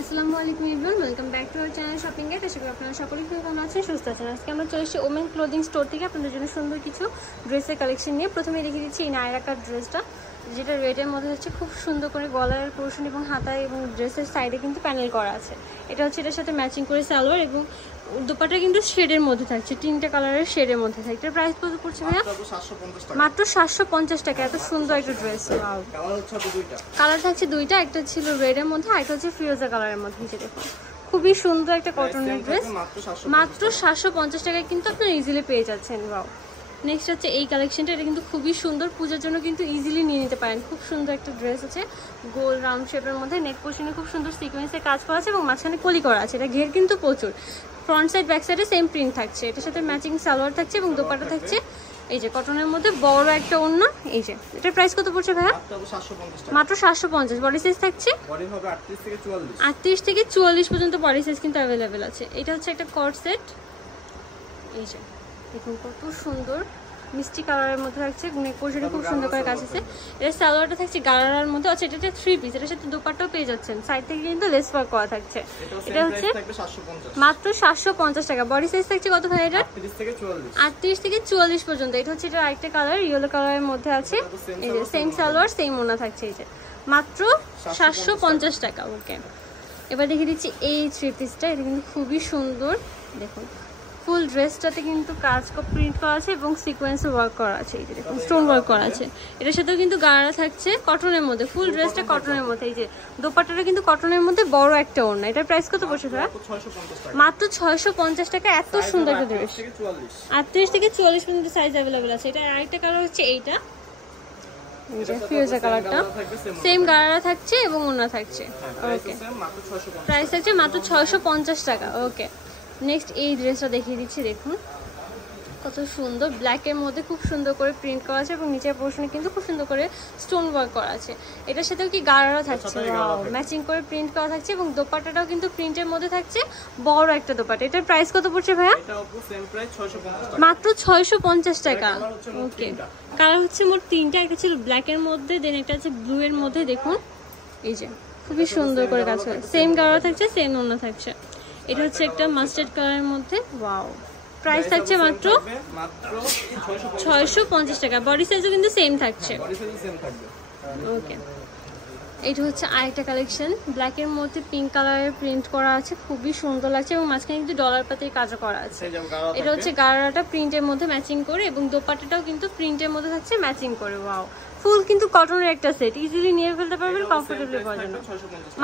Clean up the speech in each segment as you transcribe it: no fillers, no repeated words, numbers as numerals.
আসসালামু আলাইকুম everyone, welcome back to our channel shopping guide. আশা করি আপনারা সকলেই কেমন আছেন, সুস্থ আছেন। আজকে আমরা চলে এসেছি ওমেন ক্লোদিং স্টোর থেকে আপনাদের জন্য সুন্দর কিছু ড্রেসের কালেকশন নিয়ে। প্রথমে দেখিয়ে দিচ্ছি এই নায়রা কাট ড্রেসটা, যেটা রেডের মধ্যে হচ্ছে খুব সুন্দর করে গলার পোর্শন এবং হাতায় এবং ড্রেসের সাইডে কিন্তু প্যানেল করা আছে। এটা হচ্ছে এটার সাথে ম্যাচিং করে সালোয়ার এবং দুপাটা কিন্তু শেডের মধ্যে থাকছে, তিনটা কালারের শেডের মধ্যে থাকছে। এটার প্রাইস কত পড়ছে ভাইয়া? মাত্র 750 টাকা। এত সুন্দর একটা ড্রেস। কালার থাকছে দুইটা, একটা ছিল রেডের মধ্যে, একটা হচ্ছে ফিরোজা কালারের মধ্যে। নিচে দেখুন খুবই সুন্দর একটা কটনের ড্রেস, মাত্র 750 টাকায় কিন্তু আপনারা ইজিলি পেয়ে যাচ্ছেন। ওয়াও, নেক্সট হচ্ছে এই কালেকশনটা। এটা কিন্তু খুবই সুন্দর, পূজার জন্য কিন্তু ইজিলি নিয়ে নিতে পারেন। খুব সুন্দর একটা ড্রেস আছে, গোল রাউন্ড শেপের মধ্যে, নেক পোর্শনে খুব সুন্দর সিকোয়েন্সে কাজ করা আছে এবং মাঝখানে কলি করা আছে। এটা ঘের কিন্তু প্রচুর, ফ্রন্ট সাইড ব্যাক সাইডে সেম প্রিন্ট থাকছে। এটার সাথে ম্যাচিং সালোয়ার থাকছে এবং দোপাট্টা থাকছে এই যে কটনের মধ্যে বড় একটা ওড়না। এই যে এটার প্রাইস কত পড়ছে ভাইয়া? মাত্র 750। বডি সাইজ থাকছে 38 থেকে 44 পর্যন্ত বডি সাইজ কিন্তু অ্যাভেলেবেল আছে। এটা হচ্ছে একটা কট সেট। এই যে দেখুন কত সুন্দর মিষ্টি কালারের মধ্যে থাকছে, নেক পোর্শনে খুব সুন্দর করে কাজ আছে। এটা সালোয়ারটা থাকছে গারারার মধ্যে। আচ্ছা, এটা 3 পিস, এটার সাথে দোপাট্টাও পেয়ে যাচ্ছেন। সাইড থেকে কিন্তু লেস ওয়ার্ক করা থাকছে। এটা হচ্ছে মাত্র 750 টাকা। বডি সাইজ থাকছে কত ভাই? এটা 38 থেকে 44 পর্যন্ত। এটা হচ্ছে এটা আরেকটা কালার, ইয়েলো কালারের মধ্যে আছে। এই যে সেম সালোয়ার সেম ওড়না থাকছে। এই যে মাত্র 750 টাকা। ওকে, এবার দেখিয়ে দিচ্ছি এই 3 পিসটা। এটা কিন্তু খুবই সুন্দর। দেখুন ফুল ড্রেসটাতে কিন্তু কাজ প্রিন্ট করা আছে এবং সিকোয়েন্সে ওয়ার্ক করা আছে। এই যে দেখুন স্টোন ওয়ার্ক করা আছে। এটার সাথেও কিন্তু গাড়া থাকছে কটনের মধ্যে, ফুল ড্রেসটা কটনের মধ্যে। এই যে দোপাট্টাটা কিন্তু কটনের মধ্যে বড় একটা ওড়না। এটার প্রাইস কত পড়ছে ভাই? মাত্র 650 টাকা। এত সুন্দর একটা ড্রেস, 38 থেকে 44 পর্যন্ত সাইজ অ্যাভেলেবেল আছে। এটা আরেকটা কালার হচ্ছে এইটা, ফিরোজা কালারটা, সেম গাড়া থাকছে এবং ওড়না থাকছে। ওকে, প্রাইস থাকছে মাত্র 650 টাকা। ওকে, নেক্সট এই ড্রেসটা দেখিয়ে দিচ্ছি। দেখুন কত সুন্দর, ব্ল্যাকের মধ্যে খুব সুন্দর করে প্রিন্ট করা আছে এবং নিচের পোর্শনে কিন্তু খুব সুন্দর করে স্টোন ওয়ার্ক করা আছে। এটার সাথেও কি গাড়া থাকছে, ম্যাচিং করে প্রিন্ট করা থাকছে এবং দোপাট্টাটাও কিন্তু প্রিন্টের মধ্যে থাকছে, বড় একটা দোপাট্টা। এটার প্রাইস কত পড়ছে ভাইয়া? মাত্র 650 টাকা। ওকে, কালার হচ্ছে মোট 3টা। একটা ছিল ব্ল্যাকের মধ্যে, দেন একটা আছে ব্লু এর মধ্যে। দেখুন এই যে খুবই সুন্দর করে কাজ করে, সেম গাড়া থাকছে, সেম ওড়না থাকছে। এটা হচ্ছে একটা মাস্টার্ড কালারের মধ্যে। ওয়াও, প্রাইস থাকছে মাত্র 650 টাকা। বডি সাইজও কিন্তু সেম থাকছে। ওকে, এটা হচ্ছে আরেকটা কালেকশন, ব্ল্যাকের মধ্যে পিঙ্ক কালারের প্রিন্ট করা আছে, খুবই সুন্দর লাগছে এবং মাঝখানে কিন্তু ডলার পাতির কাজও করা আছে। এটা হচ্ছে গাড়াটা প্রিন্টের মধ্যে ম্যাচিং করে এবং দোপাট্টাটাও কিন্তু প্রিন্টের মধ্যে থাকছে ম্যাচিং করে। ওয়াও, ফুল কিন্তু কটনের একটা সেট, ইজিলি নিয়ে ফেলতে পারবেন কমফোর্টেবলি পাওয়ার জন্য।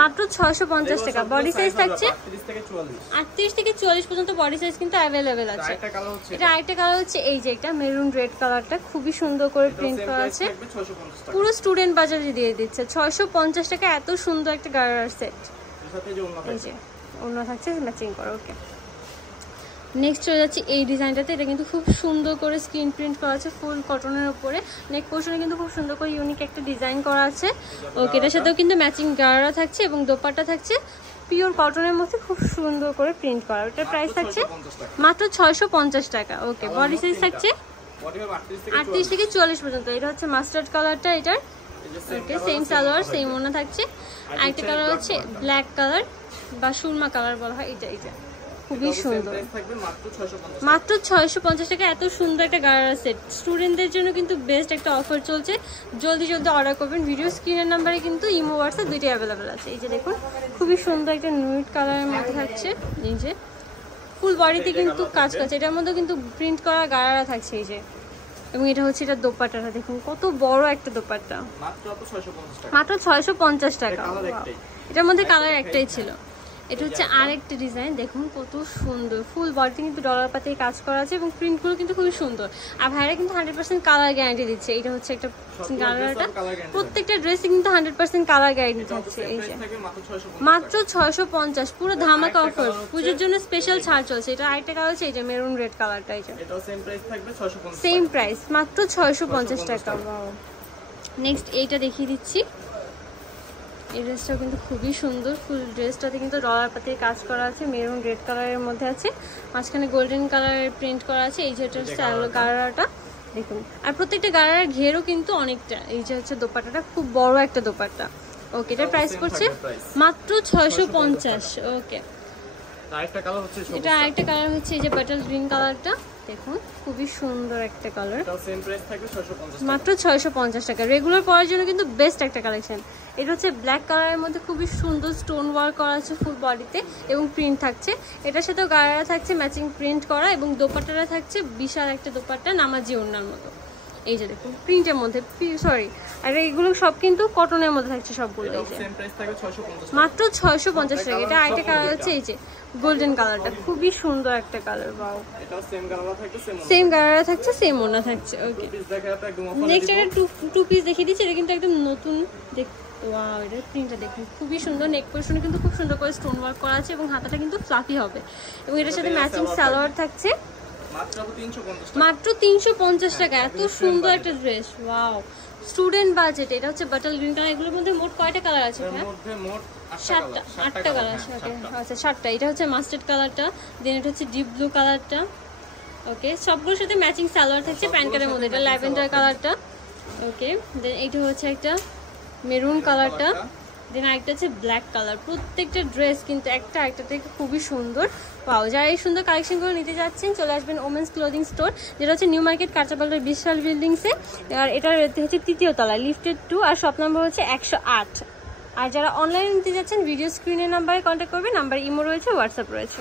মাত্র 650 টাকা। বডি সাইজ থাকছে 38 থেকে 44 পর্যন্ত বডি সাইজ কিন্তু অ্যাভেলেবেল আছে। এটা আরেকটা কালার হচ্ছে এই যে একটা মেরুন রেড কালারটা, খুবই সুন্দর করে প্রিন্ট করা আছে, পুরো স্টুডেন্ট বাজারে দিয়ে দিচ্ছে 650 টাকা। এত সুন্দর একটা গাড়ার সেট। এই যে ওড়না থাকছে ম্যাচিং করা। ওকে, নেক্সট চলে যাচ্ছি এই ডিজাইনটাতে। এটা কিন্তু খুব সুন্দর করে স্ক্রিন প্রিন্ট করা আছে ফুল কটনের উপরে, নেক পোর্শনে কিন্তু খুব সুন্দর করে ইউনিক একটা ডিজাইন করা আছে। ওকে, এটার সাথেও কিন্তু ম্যাচিং গাড়া থাকছে এবং দোপাট্টা থাকছে পিওর কটনের মধ্যে, খুব সুন্দর করে প্রিন্ট করা। এটার প্রাইস থাকছে মাত্র 650 টাকা। ওকে, বডি সাইজ থাকছে 38 থেকে 44 পর্যন্ত। এটা হচ্ছে মাস্টার্ড কালারটা এটার। ওকে, সেম সালোয়ার সেম ওড়না থাকছে। আরেকটা কালার হচ্ছে ব্ল্যাক কালার বা সুরমা কালার বলা হয়। এটা খুবই সুন্দর, মাত্র 650 টাকা। এত সুন্দর একটা গাড়া সেট স্টুডেন্টদের জন্য কিন্তু বেস্ট একটা অফার চলছে। জলদি জলদি অর্ডার করবেন। ভিডিও স্ক্রিনের নাম্বারে কিন্তু ইমো হোয়াটসঅ্যাপ দুইটাই অ্যাভেলেবেল আছে। এই যে দেখুন খুবই সুন্দর একটা নুড কালারের মধ্যে থাকছে। এই যে ফুল বডিতে কিন্তু কাজ করছে, এটার মধ্যে কিন্তু প্রিন্ট করা গাড়া থাকছে। এই যে, এবং এটা হচ্ছে এটা দোপাট্টাটা, দেখুন কত বড় একটা দোপাট্টা, মাত্র 650 টাকা। এটার মধ্যে কালার একটাই ছিল। এটা হচ্ছে আরেকটা ডিজাইন, দেখুন কত সুন্দর, ফুল বডিতে কিন্তু ডলার পাতে কাজ করা আছে এবং প্রিন্টগুলো কিন্তু খুবই সুন্দর। আর ভাইরা কিন্তু 100% কালার গ্যারান্টি দিচ্ছে। এটা হচ্ছে একটা কালারটা, প্রত্যেকটা ড্রেসে কিন্তু 100% কালার গ্যারান্টি থাকছে। এই যে মাত্র 650, পুরো ধামাকা অফার, পুজোর জন্য স্পেশাল ছাড় চলছে। এটা আরেকটা কালার হচ্ছে এই যে মেরুন রেড কালারটা। এই যে সেম প্রাইস, মাত্র 650 টাকা। নেক্সট এইটা দেখিয়ে দিচ্ছি। এই ড্রেসটাও কিন্তু খুবই সুন্দর, ফুল ড্রেসটাতে কিন্তু ডলার পাতির কাজ করা আছে, মেরুন রেড কালারের মধ্যে আছে, মাঝখানে গোল্ডেন কালারের প্রিন্ট করা আছে। এই যে এটার গাড়াটা দেখুন, আর প্রত্যেকটা গাড়ার ঘেরও কিন্তু অনেকটা। এই যে হচ্ছে দোপাট্টাটা, খুব বড় একটা দোপাট্টা। ওকে, এটার প্রাইস পড়ছে মাত্র 650। ওকে, আরেকটা কালার হচ্ছে এটা আরেকটা কালার হচ্ছে এই যে বাটার গ্রিন কালারটা, দেখুন খুবই সুন্দর একটা কালার, এটাও সেম প্রাইস থাকবে 650 মাত্র 650 টাকা। রেগুলার পরার জন্য কিন্তু বেস্ট একটা কালেকশন। এটা হচ্ছে ব্ল্যাক কালারের মধ্যে খুবই সুন্দর স্টোন ওয়ার্ক করা আছে ফুল বডিতে এবং প্রিন্ট থাকছে। এটার সাথেও গায়েরা থাকছে ম্যাচিং প্রিন্ট করা এবং দোপাট্টাটা থাকছে বিশাল একটা দোপাট্টা নামাজি ওড়নার মতো। এই যে দেখুন প্রিন্টের মধ্যে, সরি, আর এগুলো সব কিন্তু কটনের মধ্যে থাকছে সবগুলো। এই যে সেম প্রাইস থাকবে 650 মাত্র 650 টাকা। এটা আরেকটা কালার হচ্ছে এই যে গোল্ডেন কালারটা, খুবই সুন্দর একটা কালার। ওয়াও, এটাও সেম কালার থাকবে, সেম কালার থাকছে, সেম ওড়না থাকছে। ওকে, পিস দেখে আপনি একদম অফার নেক্সট একটা টু পিস দেখিয়ে দিচ্ছি। এটা কিন্তু একদম নতুন দেখ, ওয়াও, এটার প্রিন্টটা দেখুন খুবই সুন্দর। নেক পোরশনে কিন্তু খুব সুন্দর করে স্টোন ওয়ার্ক করা আছে এবং হাতাটা কিন্তু ফ্লাফি হবে এবং এটার সাথে ম্যাচিং সালোয়ার থাকছে মাত্র 350 টাকা। এত সুন্দর একটা ড্রেস, ওয়াও, স্টুডেন্ট বাজেট। এটা হচ্ছে বাটার গ্রিন কালার। এগুলোর মধ্যে মোট কয়টা কালার আছে? হ্যাঁ, আটটা কালার আছে। ওকে, আচ্ছা 7টা। এটা হচ্ছে মাস্টার্ড কালারটা, দেন এটা হচ্ছে ডিপ ব্লু কালারটা। ওকে, সবগুলোর সাথে ম্যাচিং সালোয়ার থাকছে প্যান্ট কালারের মধ্যে। এটা ল্যাভেন্ডার কালারটা। ওকে, দেন এইটা হচ্ছে একটা মেরুন কালারটা, দেন আরেকটা হচ্ছে ব্ল্যাক কালার। প্রত্যেকটা ড্রেস কিন্তু একটা একটা থেকে খুবই সুন্দর। পাও, যারা এই সুন্দর কালেকশনগুলো নিতে যাচ্ছেন চলে আসবেন ওমেন্স ক্লোদিং স্টোর, যেটা হচ্ছে নিউ মার্কেট কাঁচাপাল্লার বিশাল বিল্ডিংসে। আর এটার হচ্ছে 3য় তলায়, লিফটেড 2, আর শপ নাম্বার হচ্ছে 108। আর যারা অনলাইনে নিতে যাচ্ছেন ভিডিও স্ক্রিনের নাম্বারে কন্ট্যাক্ট করবেন, নাম্বার ইমো রয়েছে, হোয়াটসঅ্যাপ রয়েছে।